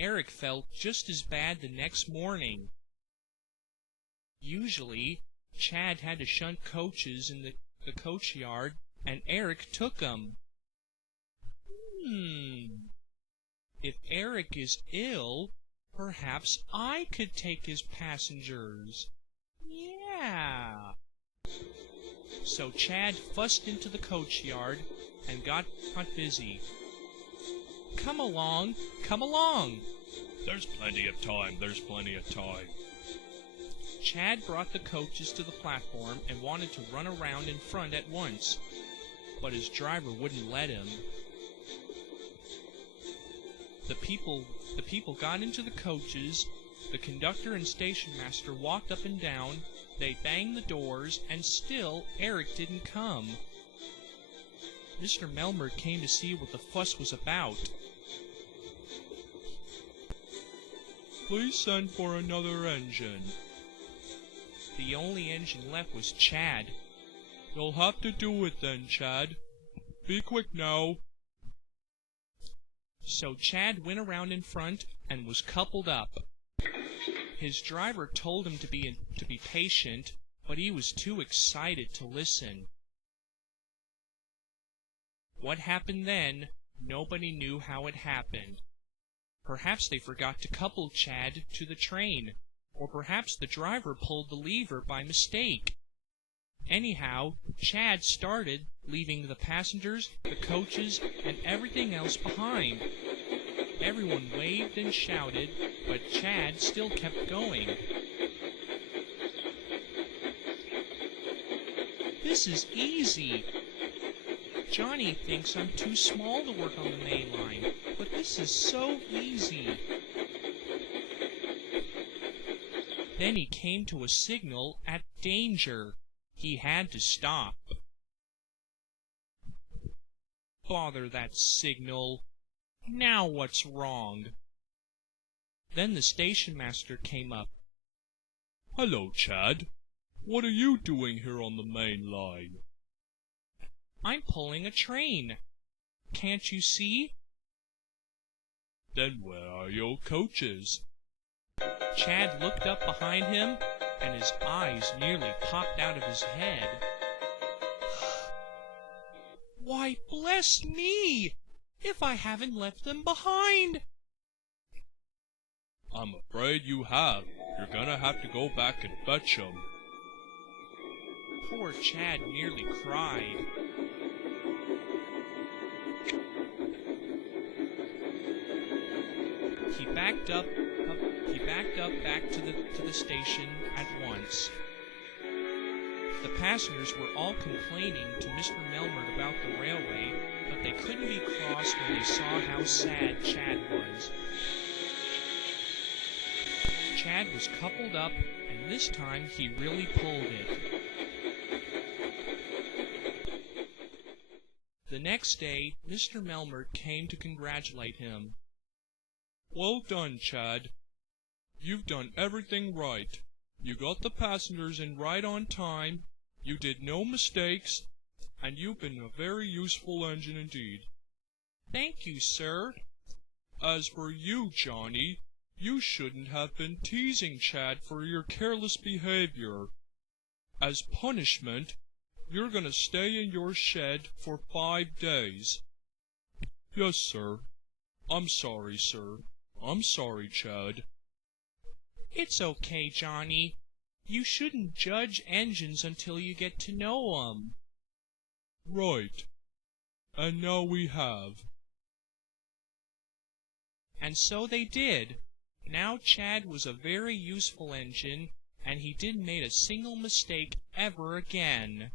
Eric felt just as bad the next morning. Usually, Chad had to shunt coaches in the coach yard, and Eric took 'em. If Eric is ill, perhaps I could take his passengers. Yeah. So Chad fussed into the coach yard and got busy. Come along, come along. There's plenty of time, there's plenty of time. Chad brought the coaches to the platform and wanted to run around in front at once, but his driver wouldn't let him. The people got into the coaches, the conductor and station master walked up and down, they banged the doors, and still Eric didn't come. Mr. Melmer came to see what the fuss was about. Please send for another engine. The only engine left was Chad. You'll have to do it then, Chad. Be quick now. So Chad went around in front and was coupled up. His driver told him to be patient, but he was too excited to listen. What happened then, nobody knew how it happened. Perhaps they forgot to couple Chad to the train, or perhaps the driver pulled the lever by mistake. Anyhow, Chad started, leaving the passengers, the coaches, and everything else behind. Everyone waved and shouted, but Chad still kept going. This is easy. Johnny thinks I'm too small to work on the main line, but this is so easy. Then he came to a signal at danger. He had to stop. Bother that signal. Now what's wrong? Then the station master came up. Hello, Chad. What are you doing here on the main line? I'm pulling a train. Can't you see? Then where are your coaches? Chad looked up behind him, and his eyes nearly popped out of his head. Why, bless me! If I haven't left them behind! I'm afraid you have. You're gonna have to go back and fetch 'em. Poor Chad nearly cried. He backed up back to the station at once. The passengers were all complaining to Mr. Melmer about the railway, but they couldn't be cross when they saw how sad Chad was. Chad was coupled up, and this time he really pulled it. The next day, Mr. Melmer came to congratulate him. Well done, Chad. You've done everything right. You got the passengers in right on time, you did no mistakes, and you've been a very useful engine indeed. Thank you, sir. As for you, Johnny, you shouldn't have been teasing Chad for your careless behavior. As punishment, you're going to stay in your shed for 5 days. Yes, sir. I'm sorry, sir. I'm sorry, Chad. It's okay, Johnny. You shouldn't judge engines until you get to know 'em. Right. And now we have. And so they did. Now Chad was a very useful engine, and he didn't make a single mistake ever again.